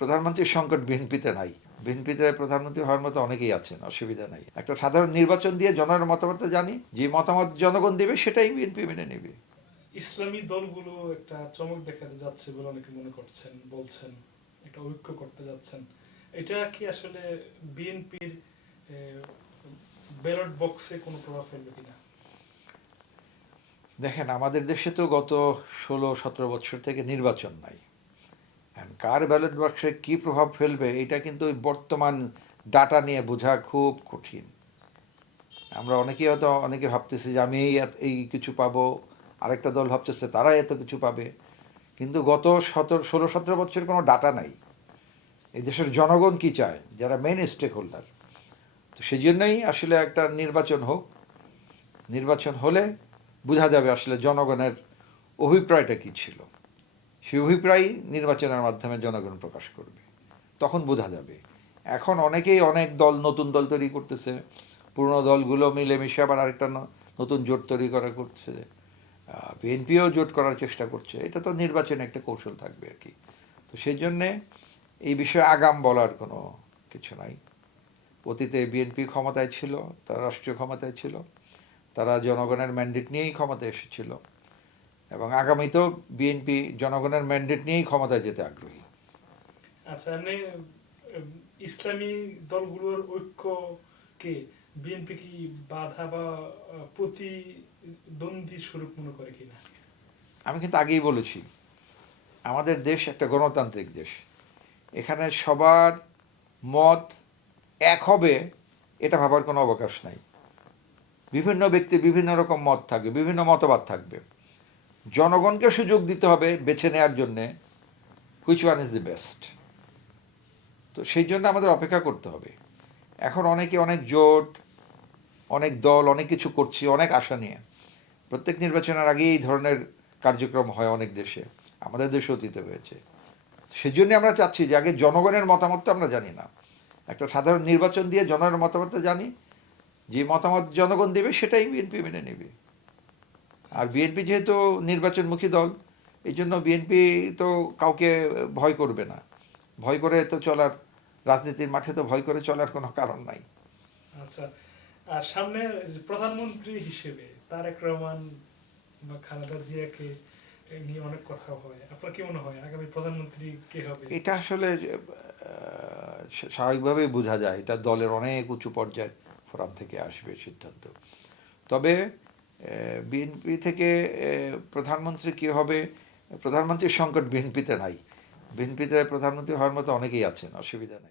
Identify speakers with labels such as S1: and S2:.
S1: প্রধানমন্ত্রীর সংকট বিএনপিতে নাই। বিএনপিতে প্রধানমন্ত্রী হওয়ার মতো অনেকেই আছেন অসুবিধা নাই। একটা সাধারণ নির্বাচন দিয়ে জনের মতামত জানি যে মতামত জনগণ দেবে সেটাই বিএনপি মেনে নেবে।
S2: ইসলামী দলগুলো একটা চমক দেখাতে যাচ্ছে বলে অনেকে মনে করছেন বলছেন একটা ঐক্য করতে যাচ্ছেন। এটা কি আসলে বিএনপির ব্যালট বক্সে কোনো প্রভাব ফেলবে কিনা?
S1: দেখেন আমাদের দেশে তো গত ষোলো সতেরো বছর থেকে নির্বাচন নাই। কার ব্যালট বাক্সে কী প্রভাব ফেলবে, এটা কিন্তু ওই বর্তমান ডাটা নিয়ে বোঝা খুব কঠিন। আমরা অনেকেই হয়তো, অনেকে ভাবতেছি যে আমি এই এই কিছু পাবো, আরেকটা দল ভাবতেছে তারা এত কিছু পাবে। কিন্তু গত সতেরো, ষোলো, সতেরো বছরের কোনো ডাটা নাই। এই দেশের জনগণ কি চায়? যারা মেন স্টেক হোল্ডার তো সেই জন্যই আসলে একটা নির্বাচন হোক। নির্বাচন হলে বোঝা যাবে আসলে জনগণের অভিপ্রায়টা কি ছিল। সেই অভিপ্রায় নির্বাচনের মাধ্যমে জনগণ প্রকাশ করবে। তখন বোঝা যাবে। এখন অনেকেই অনেক দল নতুন দল তৈরি করতেছে। পুরনো দলগুলো মিলেমিশে আবার আরেকটা নতুন জোট তৈরি করা করছে। বিএনপিও জোট করার চেষ্টা করছে। এটা তো নির্বাচনে একটা কৌশল থাকবে আর কি। তো সেই জন্যে এই বিষয়ে আগাম বলার কোনো কিছু নাই। অতীতে বিএনপি ক্ষমতায় ছিল, তারা রাষ্ট্রীয় ক্ষমতায় ছিল, তারা জনগণের ম্যান্ডেট নিয়েই ক্ষমতায় এসেছিল। এবং আগামীতেও বিএনপি জনগণের ম্যান্ডেট নিয়েই ক্ষমতায় যেতে আগ্রহী।
S2: আচ্ছা উম, ইসলামী দলগুলোর ঐক্যকে বিএনপি কি বাধা বা প্রতিদ্বন্দ্বী স্বরূপ মনে করে কিনা?
S1: আমি কিন্তু আগেই বলেছি আমাদের দেশ একটা গণতান্ত্রিক দেশ। এখানে সবার মত এক হবে এটা ভাবার কোনো অবকাশ নাই। বিভিন্ন ব্যক্তির বিভিন্ন রকম মত থাকবে বিভিন্ন মতবাদ থাকবে। জনগণকে সুযোগ দিতে হবে বেছে নেওয়ার জন্যে which one is the best তো সেই জন্য আমাদের অপেক্ষা করতে হবে। এখন অনেকে অনেক জোট, অনেক দল, অনেক কিছু করছি, অনেক আশা নিয়ে। প্রত্যেক নির্বাচনের আগে এই ধরনের কার্যক্রম হয় অনেক দেশে। আমাদের দেশে অতীত হয়েছে। সেই সেজন্য আমরা চাচ্ছি যে আগে জনগণের মতামত আমরা জানি না। একটা সাধারণ নির্বাচন দিয়ে জনগণের মতামত জানি। যে মতামত জনগণ দেবে সেটাই বিএনপি মেনে নেবে। আর বিএনপি যেহেতু নির্বাচনমুখী দল এই জন্য বিএনপি তো কাউকে ভয় করবে না। ভয় করে তো চলার রাজনীতির মাঠে তো ভয় করে চলার কোনো কারণ নাই।
S2: আচ্ছা আর সামনে প্রধানমন্ত্রী হিসেবে তারেক রহমান বা খালেদা জিয়াকে নিয়ে অনেক কথা হয়। আপনার কি মনে হয় আগামী প্রধানমন্ত্রী কে হবে?
S1: এটা আসলে আহ, স্বাভাবিকভাবেই বোঝা যায়। এটা দলের অনেক উঁচু পর্যায়ের ফোরাম থেকে আসবে সিদ্ধান্ত। তবে বিএনপি থেকে প্রধানমন্ত্রী কী হবে? প্রধানমন্ত্রীর সংকট বিএনপিতে নাই। বিএনপিতে প্রধানমন্ত্রী হওয়ার মতো অনেকেই আছেন, অসুবিধা নাই।